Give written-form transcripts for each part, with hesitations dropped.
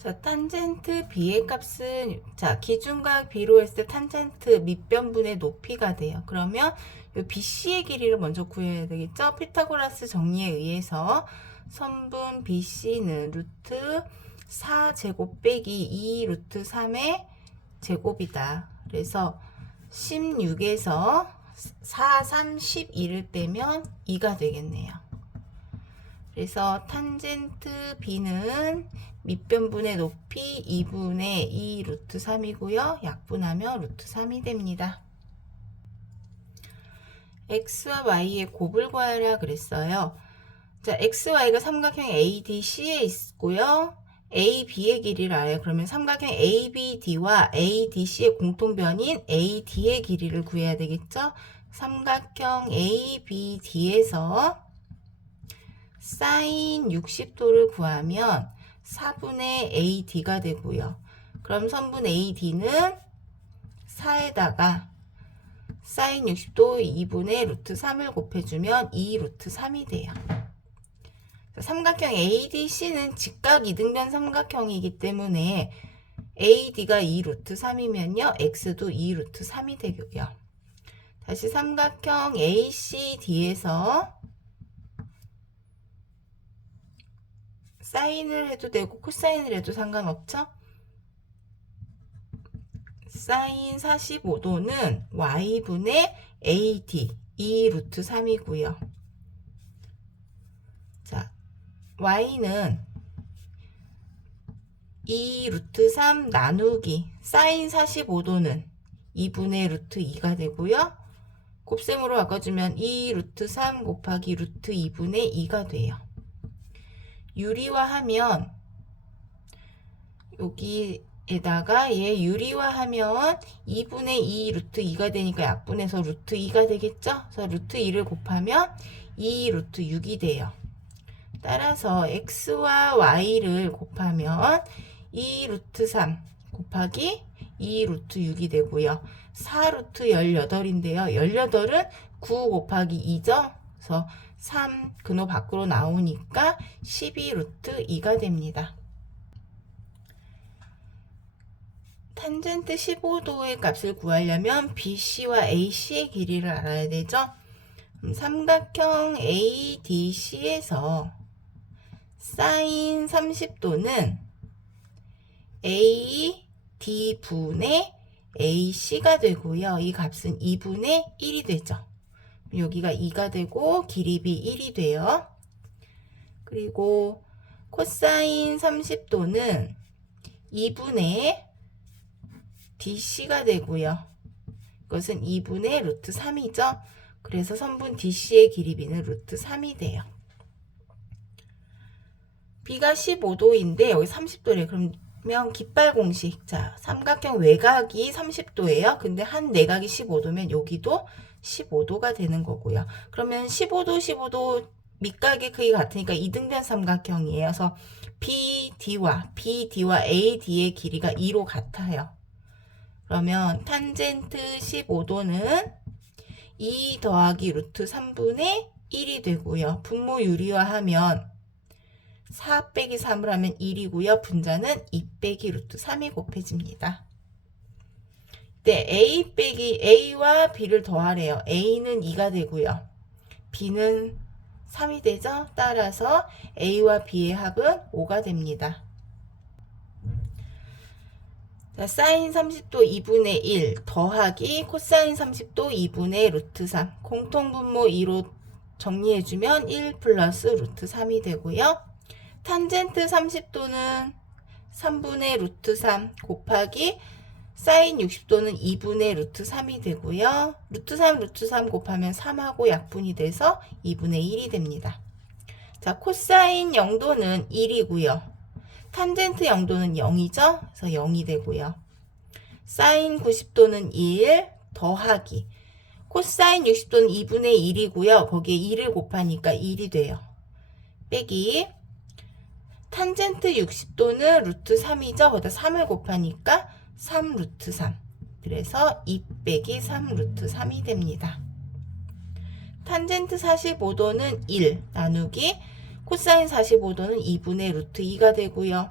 자, 탄젠트 B의 값은, 자, 기준각 B로 했을 탄젠트 밑변분의 높이가 돼요. 그러면 이 BC의 길이를 먼저 구해야 되겠죠? 피타고라스 정리에 의해서 선분 BC는 루트 4제곱 빼기 2 루트 3의 제곱이다. 그래서 16에서 4, 3, 12를 빼면 2가 되겠네요. 그래서 탄젠트 B는 밑변분의 높이 2분의 2 루트 3이고요. 약분하면 루트 3이 됩니다. x와 y의 곱을 구하라 그랬어요. 자, x, y가 삼각형 ADC에 있고요. AB의 길이를 알아요. 그러면 삼각형 ABD와 ADC의 공통변인 AD의 길이를 구해야 되겠죠? 삼각형 ABD에서 사인 60도를 구하면 4분의 AD가 되고요. 그럼 선분 AD는 4에다가 사인 60도 2분의 루트 3을 곱해주면 2 루트 3이 돼요. 삼각형 ADC는 직각 이등변 삼각형이기 때문에 AD가 2 루트 3이면요. X도 2 루트 3이 되고요. 다시 삼각형 ACD에서 사인을 해도 되고 코사인을 해도 상관없죠? 사인 45도는 y분의 AD 2 루트 3이고요. 자, y는 2 루트 3 나누기 사인 45도는 2분의 루트 2가 되고요. 곱셈으로 바꿔주면 2 루트 3 곱하기 루트 2분의 2가 돼요. 유리화하면 여기에다가 얘 유리화하면 2분의 2 루트 2가 되니까 약분해서 루트 2가 되겠죠? 그래서 루트 2를 곱하면 2 루트 6이 돼요. 따라서 x와 y를 곱하면 2 루트 3 곱하기 2 루트 6이 되고요. 4 루트 18인데요. 18은 9 곱하기 2죠? 그래서 3 근호 밖으로 나오니까 12 루트 2가 됩니다. 탄젠트 15도의 값을 구하려면 BC와 AC의 길이를 알아야 되죠? 삼각형 ADC에서 사인 30도는 AD분의 AC가 되고요. 이 값은 2분의 1이 되죠. 여기가 2가 되고 길이비 1이 돼요. 그리고 코사인 30도는 2분의 DC가 되고요. 이것은 2분의 루트 3이죠. 그래서 선분 DC의 길이비는 루트 3이 돼요. B가 15도인데 여기 30도래. 그러면 깃발 공식. 자, 삼각형 외곽이 30도예요. 근데 한 내각이 15도면 여기도 15도가 되는 거고요. 그러면 15도 밑각의 크기가 같으니까 이등변 삼각형이에요. 그래서 BD와 AD의 길이가 2로 같아요. 그러면 탄젠트 15도는 2 더하기 루트 3분의 1이 되고요. 분모 유리화하면 4 빼기 3을 하면 1이고요. 분자는 2 빼기 루트 3이 곱해집니다. 네, A와 B를 더하래요. A는 2가 되고요. B는 3이 되죠. 따라서 A와 B의 합은 5가 됩니다. 자, 사인 30도 2분의 1 더하기 코사인 30도 2분의 루트 3 공통분모 2로 정리해주면 1 플러스 루트 3이 되고요. 탄젠트 30도는 3분의 루트 3 곱하기 사인 60도는 2분의 루트 3이 되고요. 루트 3 곱하면 3하고 약분이 돼서 2분의 1이 됩니다. 자, 코사인 0도는 1이고요. 탄젠트 0도는 0이죠. 그래서 0이 되고요. 사인 90도는 1 더하기 코사인 60도는 2분의 1이고요. 거기에 2를 곱하니까 1이 돼요. 빼기 탄젠트 60도는 루트 3이죠. 거기다 3을 곱하니까 3 루트 3. 그래서 2 빼기 3 루트 3이 됩니다. 탄젠트 45도는 1 나누기 코사인 45도는 2분의 루트 2가 되고요.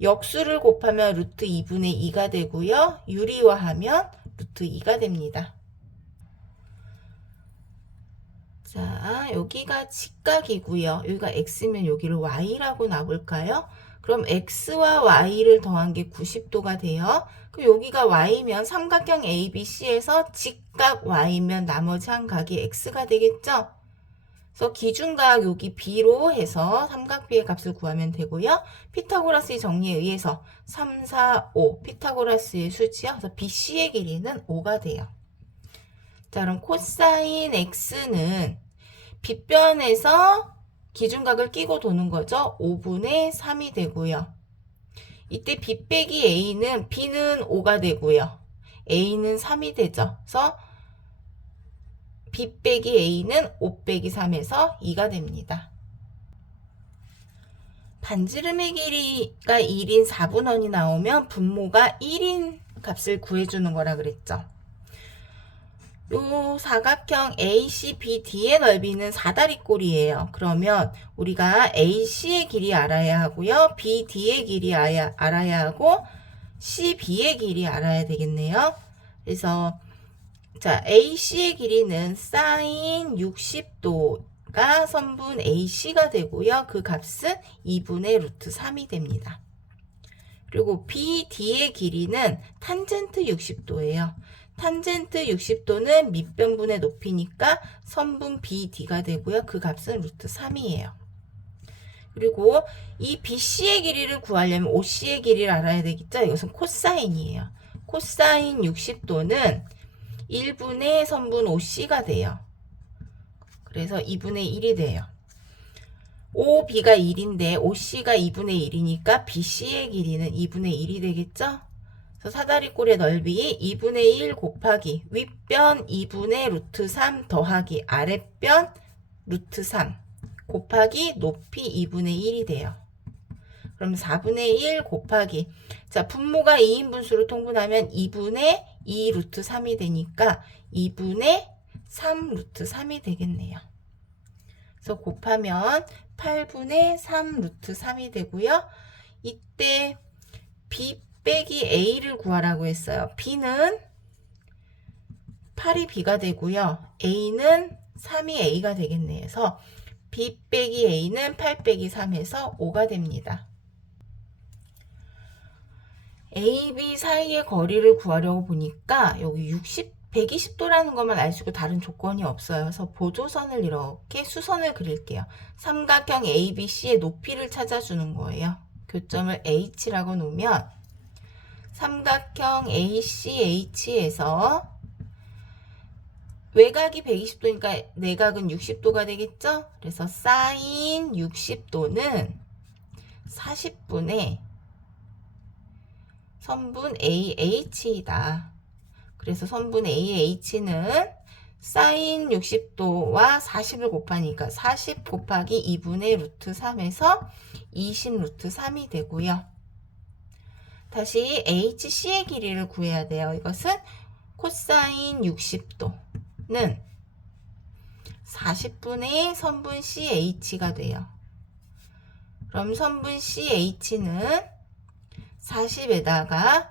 역수를 곱하면 루트 2분의 2가 되고요. 유리화하면 루트 2가 됩니다. 자, 여기가 직각이고요. 여기가 x면 여기를 y라고 놔볼까요? 그럼 x와 y를 더한 게 90도가 돼요. 그럼 여기가 y면 삼각형 ABC에서 직각 y면 나머지 한 각이 x가 되겠죠? 그래서 기준각 여기 b로 해서 삼각비의 값을 구하면 되고요. 피타고라스의 정리에 의해서 3, 4, 5 피타고라스의 수지요. 그래서 BC의 길이는 5가 돼요. 자, 그럼 코사인 x는 빗변에서 기준각을 끼고 도는 거죠. 5분의 3이 되고요. 이때 b 빼기 a는 b는 5가 되고요. a는 3이 되죠. 그래서 b 빼기 a는 5 빼기 3에서 2가 됩니다. 반지름의 길이가 1인 4분원이 나오면 분모가 1인 값을 구해주는 거라 그랬죠. 요 사각형 ACBD의 넓이는 4다리꼴이에요. 그러면 우리가 AC의 길이 알아야 하고요. BD의 길이 알아야 하고 CB의 길이 알아야 되겠네요. 그래서 자, AC의 길이는 사인 60도가 선분 AC가 되고요. 그 값은 2분의 루트 3이 됩니다. 그리고 BD의 길이는 탄젠트 60도예요. 탄젠트 60도는 밑변분의 높이니까 선분 BD가 되고요. 그 값은 루트 3이에요. 그리고 이 BC의 길이를 구하려면 OC의 길이를 알아야 되겠죠. 이것은 코사인이에요. 코사인 60도는 1분의 선분 OC가 돼요. 그래서 2분의 1이 돼요. OB가 1인데 OC가 2분의 1이니까 BC의 길이는 2분의 1이 되겠죠? 그래서 사다리꼴의 넓이 2분의 1 곱하기 윗변 2분의 루트 3 더하기 아랫변 루트 3 곱하기 높이 2분의 1이 돼요. 그럼 4분의 1 곱하기 자 분모가 2인분수로 통분하면 2분의 2 루트 3이 되니까 2분의 3 루트 3이 되겠네요. 그래서 곱하면 8분의 3 루트 3이 되고요. 이때 B 빼기 A를 구하라고 했어요. B는 8이 B가 되고요. A는 3이 A가 되겠네요. 그래서 B 빼기 A는 8 빼기 3에서 5가 됩니다. A, B 사이의 거리를 구하려고 보니까 여기 120도라는 것만 알시고 다른 조건이 없어요. 그래서 보조선을 이렇게 수선을 그릴게요. 삼각형 ABC의 높이를 찾아주는 거예요. 교점을 H라고 놓으면 삼각형 ACH에서 외곽이 120도니까 내각은 60도가 되겠죠? 그래서 사인 60도는 40분의 선분 AH이다. 그래서 선분 AH는 사인 60도와 40을 곱하니까 40 곱하기 2분의 루트 3에서 20 루트 3이 되고요. 다시 HC의 길이를 구해야 돼요. 이것은 코사인 60도는 40분의 선분 CH가 돼요. 그럼 선분 CH는 40에다가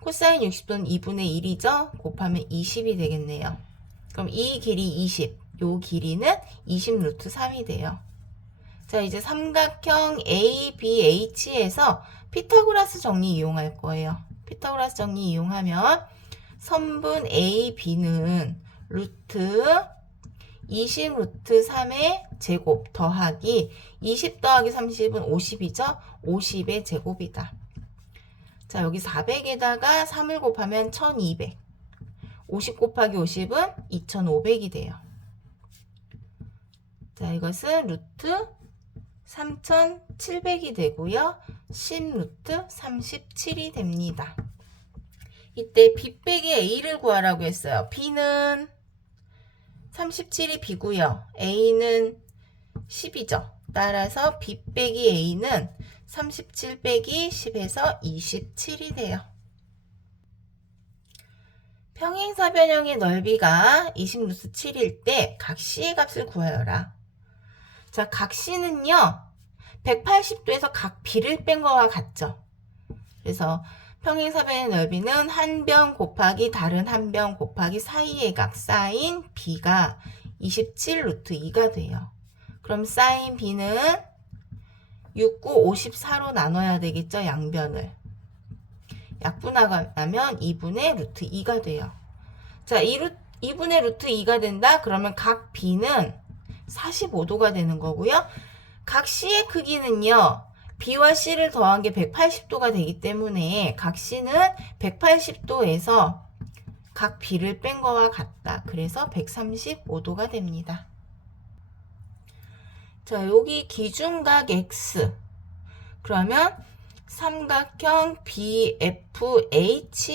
코사인 60도는 2분의 1이죠. 곱하면 20이 되겠네요. 그럼 이 길이 20, 요 길이는 20 루트 3이 돼요. 자, 이제 삼각형 ABH에서 피타고라스 정리 이용할 거예요. 피타고라스 정리 이용하면 선분 AB는 루트 20 루트 3의 제곱 더하기 20 더하기 30은 50이죠. 50의 제곱이다. 자, 여기 400에다가 3을 곱하면 1200. 50 곱하기 50은 2500이 돼요. 자, 이것은 루트 3700이 되고요. 10 루트 37이 됩니다. 이때 B 빼기 A를 구하라고 했어요. B는 37이 B고요. A는 10이죠. 따라서 B 빼기 A는 37 빼기 10에서 27이 돼요. 평행사변형의 넓이가 20 루트 7일 때 각 C의 값을 구하여라. 자, 각 C는요. 180도에서 각 B를 뺀 거와 같죠. 그래서 평행사변의 넓이는 한 변 곱하기 다른 한 변 곱하기 사이의 각 사인 b가 27 루트 2가 돼요. 그럼 사인 b는 6, 9, 54로 나눠야 되겠죠, 양변을. 약분하면 2분의 루트 2가 돼요. 자, 2분의 루트 2가 된다? 그러면 각 b는 45도가 되는 거고요. 각 c의 크기는요, b와 c를 더한 게 180도가 되기 때문에 각 c는 180도에서 각 b를 뺀 거와 같다. 그래서 135도가 됩니다. 자, 여기 기준각 x. 그러면 삼각형 BFH에서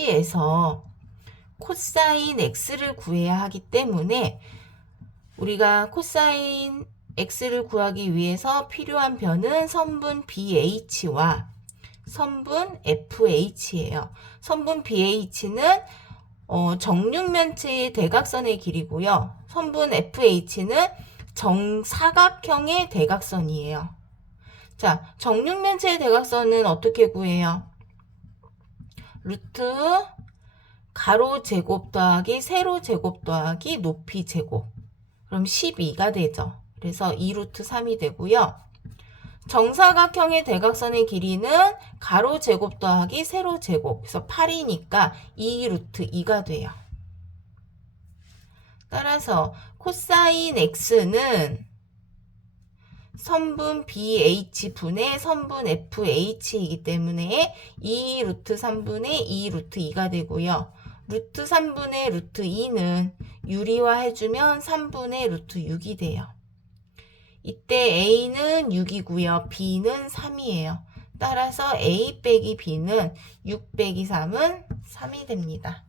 코사인 x를 구해야 하기 때문에 우리가 코사인 x를 구하기 위해서 필요한 변은 선분 BH와 선분 FH예요. 선분 BH는 정육면체의 대각선의 길이고요. 선분 FH는 정사각형의 대각선이에요. 자, 정육면체의 대각선은 어떻게 구해요? 루트 가로 제곱 더하기 세로 제곱 더하기 높이 제곱. 그럼 12가 되죠. 그래서 2루트 3이 되고요. 정사각형의 대각선의 길이는 가로 제곱 더하기 세로 제곱. 그래서 8이니까 2루트 2가 돼요. 따라서 코사인 x는 선분 BH분의 선분 FH이기 때문에 2 루트 3분의 2 루트 2가 되고요. 루트 3분의 루트 2는 유리화해주면 3분의 루트 6이 돼요. 이때 A는 6이고요. B는 3이에요. 따라서 A 빼기 B는 6 빼기 3은 3이 됩니다.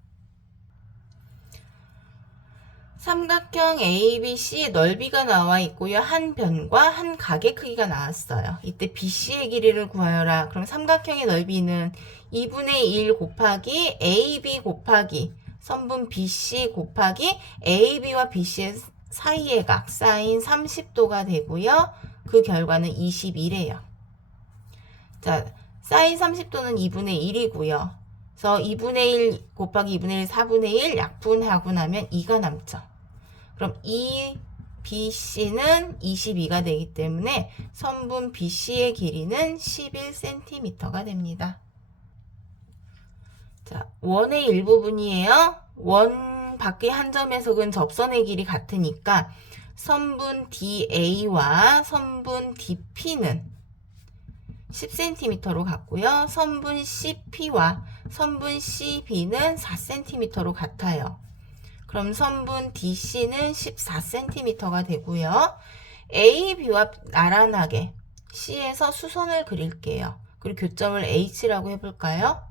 삼각형 ABC의 넓이가 나와 있고요. 한 변과 한 각의 크기가 나왔어요. 이때 BC의 길이를 구하여라. 그럼 삼각형의 넓이는 2분의 1 곱하기 AB 곱하기 선분 BC 곱하기 AB와 BC의 사이의 각 사인 30도가 되고요. 그 결과는 21이에요. 자, 사인 30도는 2분의 1이고요. 그래서 2분의 1 곱하기 2분의 1, 4분의 1 약분하고 나면 2가 남죠. 그럼 이 BC는 22가 되기 때문에 선분 BC의 길이는 11cm가 됩니다. 자, 원의 일부분이에요. 원 밖의 한 점에서 근 접선의 길이 같으니까 선분 DA와 선분 DP는 10cm로 같고요. 선분 CP와 선분 CB는 4cm로 같아요. 그럼 선분 DC는 14cm가 되고요. A, B와 나란하게 C에서 수선을 그릴게요. 그리고 교점을 H라고 해볼까요?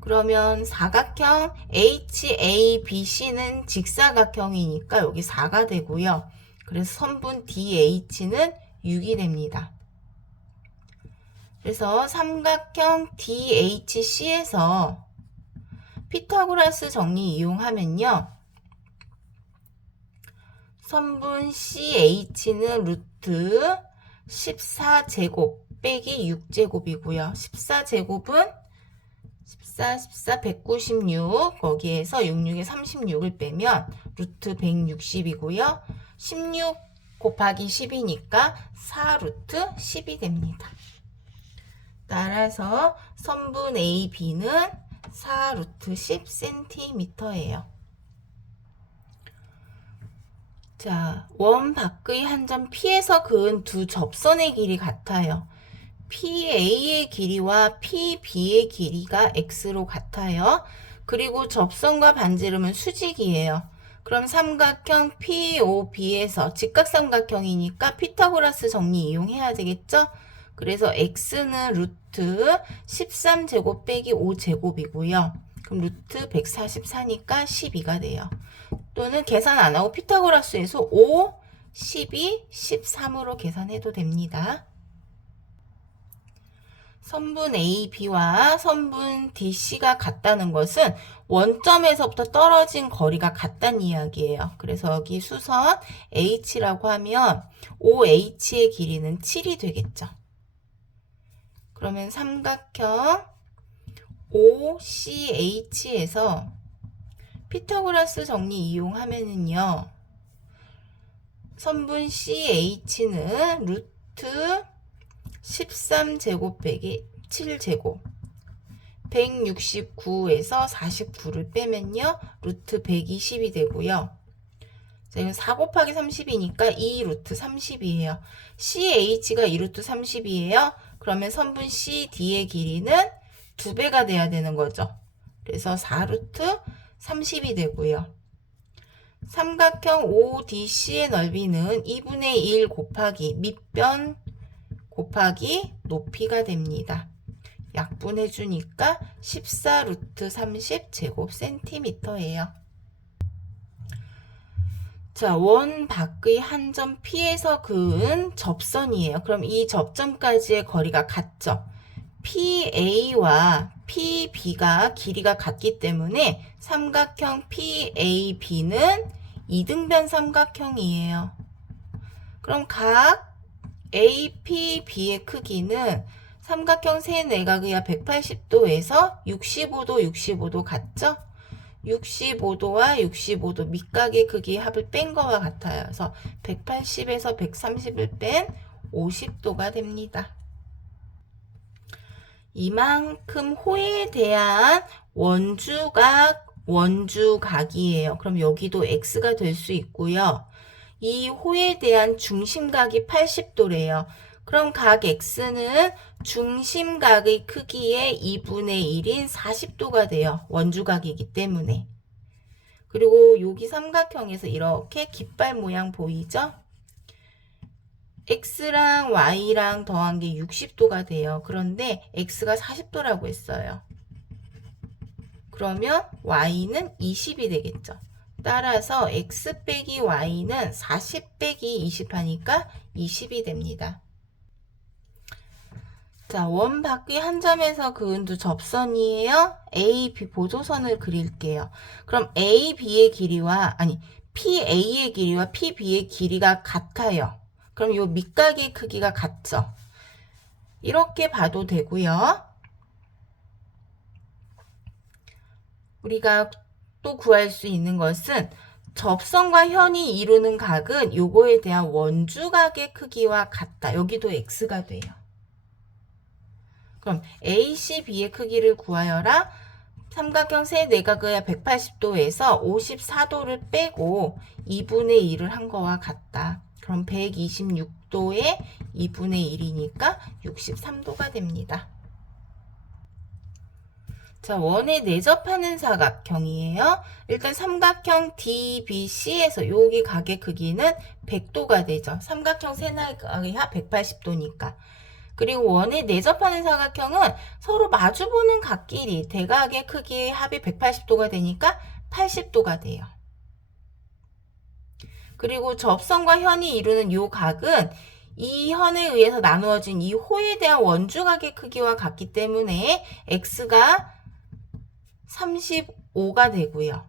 그러면 사각형 HABC는 직사각형이니까 여기 4가 되고요. 그래서 선분 DH는 6이 됩니다. 그래서 삼각형 DHC에서 피타고라스 정리 이용하면요. 선분 CH는 루트 14제곱 빼기 6제곱이고요. 14제곱은 14, 196 거기에서 66에 36을 빼면 루트 160이고요. 16 곱하기 10이니까 4루트 10이 됩니다. 따라서 선분 AB는 4루트 10cm예요. 자, 원 밖의 한 점 P에서 그은 두 접선의 길이 같아요. PA의 길이와 PB의 길이가 X로 같아요. 그리고 접선과 반지름은 수직이에요. 그럼 삼각형 POB에서 직각삼각형이니까 피타고라스 정리 이용해야 되겠죠? 그래서 X는 루트 13제곱 빼기 5제곱이고요. 그럼 루트 144니까 12가 돼요. 또는 계산 안 하고 피타고라스에서 5, 12, 13으로 계산해도 됩니다. 선분 AB와 선분 DC가 같다는 것은 원점에서부터 떨어진 거리가 같다는 이야기예요. 그래서 여기 수선 H라고 하면 OH의 길이는 7이 되겠죠. 그러면 삼각형 OCH에서 피타고라스 정리 이용하면은요. 선분 CH는 루트 13제곱 빼기 7제곱 169에서 49를 빼면요. 루트 120이 되고요. 자, 이건 4 곱하기 30이니까 2 루트 30이에요. CH가 2 루트 30이에요. 그러면 선분 CD의 길이는 2배가 돼야 되는 거죠. 그래서 4 루트 30이 되고요. 삼각형 ODC의 넓이는 2분의 1 곱하기 밑변 곱하기 높이가 됩니다. 약분해 주니까 14 루트 30 제곱 센티미터예요. 자, 원 밖의 한 점 P에서 그은 접선이에요. 그럼 이 접점까지의 거리가 같죠? PA와 PB가 길이가 같기 때문에 삼각형 PAB는 이등변 삼각형이에요. 그럼 각 APB의 크기는 삼각형 세 내각의 180도에서 65도, 65도 같죠? 65도와 65도 밑각의 크기 합을 뺀 거와 같아요. 그래서 180에서 130을 뺀 50도가 됩니다. 이만큼 호에 대한 원주각이에요. 그럼 여기도 x가 될 수 있고요. 이 호에 대한 중심각이 80도래요. 그럼 각 x는 중심각의 크기의 2분의 1인 40도가 돼요. 원주각이기 때문에. 그리고 여기 삼각형에서 이렇게 깃발 모양 보이죠? x랑 y랑 더한 게 60도가 돼요. 그런데 x가 40도라고 했어요. 그러면 y는 20이 되겠죠. 따라서 x 빼기 y는 40 빼기 20 하니까 20이 됩니다. 자, 원 밖의 한 점에서 그은 두 접선이에요. A, B 보조선을 그릴게요. 그럼 A, B의 길이와 PA의 길이와 PB의 길이가 같아요. 그럼 요 밑각의 크기가 같죠. 이렇게 봐도 되고요. 우리가 또 구할 수 있는 것은 접선과 현이 이루는 각은 요거에 대한 원주각의 크기와 같다. 여기도 x가 돼요. 그럼 ACB의 크기를 구하여라. 삼각형 세 내각의 180도에서 54도를 빼고 2분의 1을 한 거와 같다. 그럼 126도에 2분의 1이니까 63도가 됩니다. 자, 원에 내접하는 사각형이에요. 일단 삼각형 DBC에서 여기 각의 크기는 100도가 되죠. 삼각형 세 내각의 합 180도니까. 그리고 원에 내접하는 사각형은 서로 마주보는 각끼리 대각의 크기의 합이 180도가 되니까 80도가 돼요. 그리고 접선과 현이 이루는 이 각은 이 현에 의해서 나누어진 이 호에 대한 원주각의 크기와 같기 때문에 x가 35가 되고요.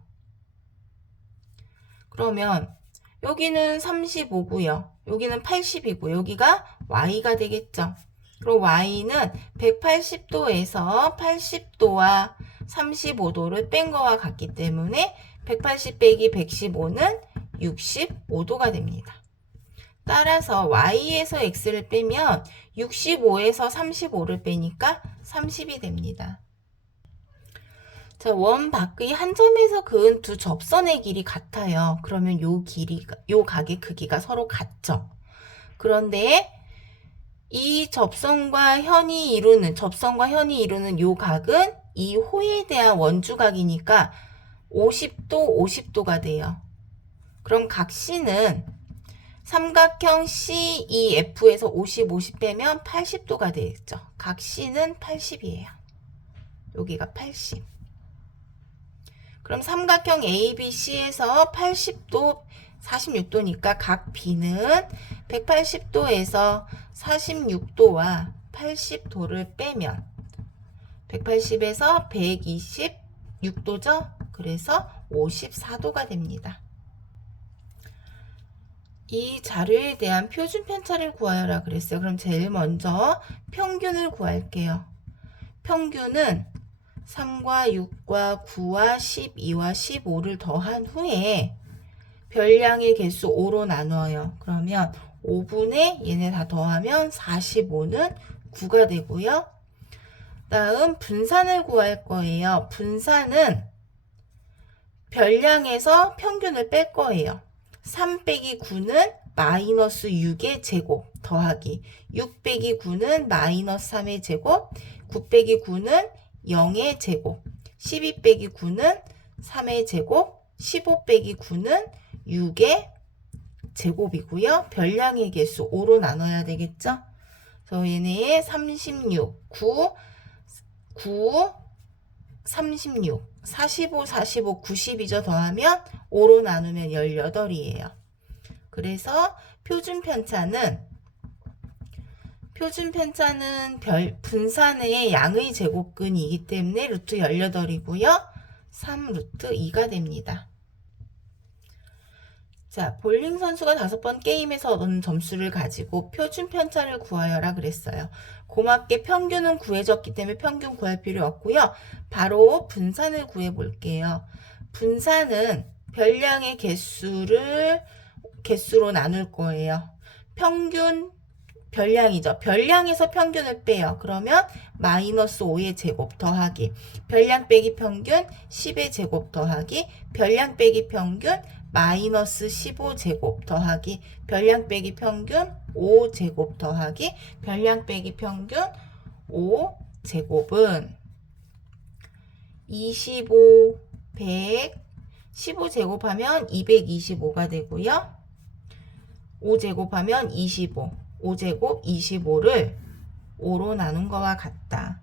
그러면 여기는 35고요. 여기는 80이고 여기가 y가 되겠죠. 그럼 y는 180도에서 80도와 35도를 뺀 거와 같기 때문에 180 빼기 115는 65도가 됩니다. 따라서 y에서 x를 빼면 65에서 35를 빼니까 30이 됩니다. 자, 원 밖의 한 점에서 그은 두 접선의 길이 같아요. 그러면 요 각의 크기가 서로 같죠. 그런데 이 접선과 현이 이루는 요 각은 이 호에 대한 원주각이니까 50도, 50도가 돼요. 그럼 각 C는 삼각형 CEF에서 50, 50 빼면 80도가 되겠죠. 각 C는 80이에요. 여기가 80. 그럼 삼각형 ABC에서 80도, 46도니까 각 B는 180도에서 46도와 80도를 빼면 180에서 126도죠. 그래서 54도가 됩니다. 이 자료에 대한 표준 편차를 구하여라 그랬어요. 그럼 제일 먼저 평균을 구할게요. 평균은 3과 6과 9와 12와 15를 더한 후에 별량의 개수 5로 나눠요. 그러면 5분의 얘네 다 더하면 45는 9가 되고요. 다음 분산을 구할 거예요. 분산은 별량에서 평균을 뺄 거예요. 3 빼기 9는 마이너스 6의 제곱 더하기 6 빼기 9는 마이너스 3의 제곱 9 빼기 9는 0의 제곱 12 빼기 9는 3의 제곱 15 빼기 9는 6의 제곱이고요. 별량의 개수 5로 나눠야 되겠죠? 그래서 얘네 36, 9, 36, 45, 45, 90이죠. 더하면 5로 나누면 18이에요. 그래서 표준 편차는 분산의 양의 제곱근이기 때문에 루트 18이고요. 3 루트 2가 됩니다. 자, 볼링 선수가 5번 게임에서 얻은 점수를 가지고 표준 편차를 구하여라 그랬어요. 고맙게 평균은 구해졌기 때문에 평균 구할 필요 없고요. 바로 분산을 구해 볼게요. 분산은 별량의 개수로 나눌 거예요. 평균 별량이죠. 별량에서 평균을 빼요. 그러면 마이너스 5의 제곱 더하기 별량 빼기 평균 10의 제곱 더하기 별량 빼기 평균 마이너스 15제곱 더하기 별량 빼기 평균 5제곱 더하기 별량 빼기 평균 5제곱은 25, 100, 15제곱하면 225가 되고요. 5제곱하면 25, 5제곱 25를 5로 나눈 거와 같다.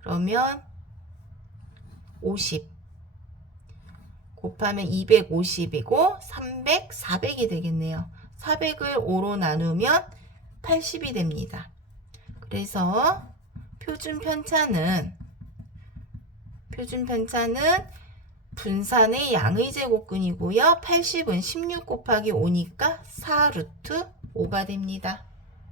그러면 50 곱하면 250이고 300, 400이 되겠네요. 400을 5로 나누면 80이 됩니다. 그래서 표준 편차는 분산의 양의 제곱근이고요. 80은 16 곱하기 5니까 4 루트 5가 됩니다.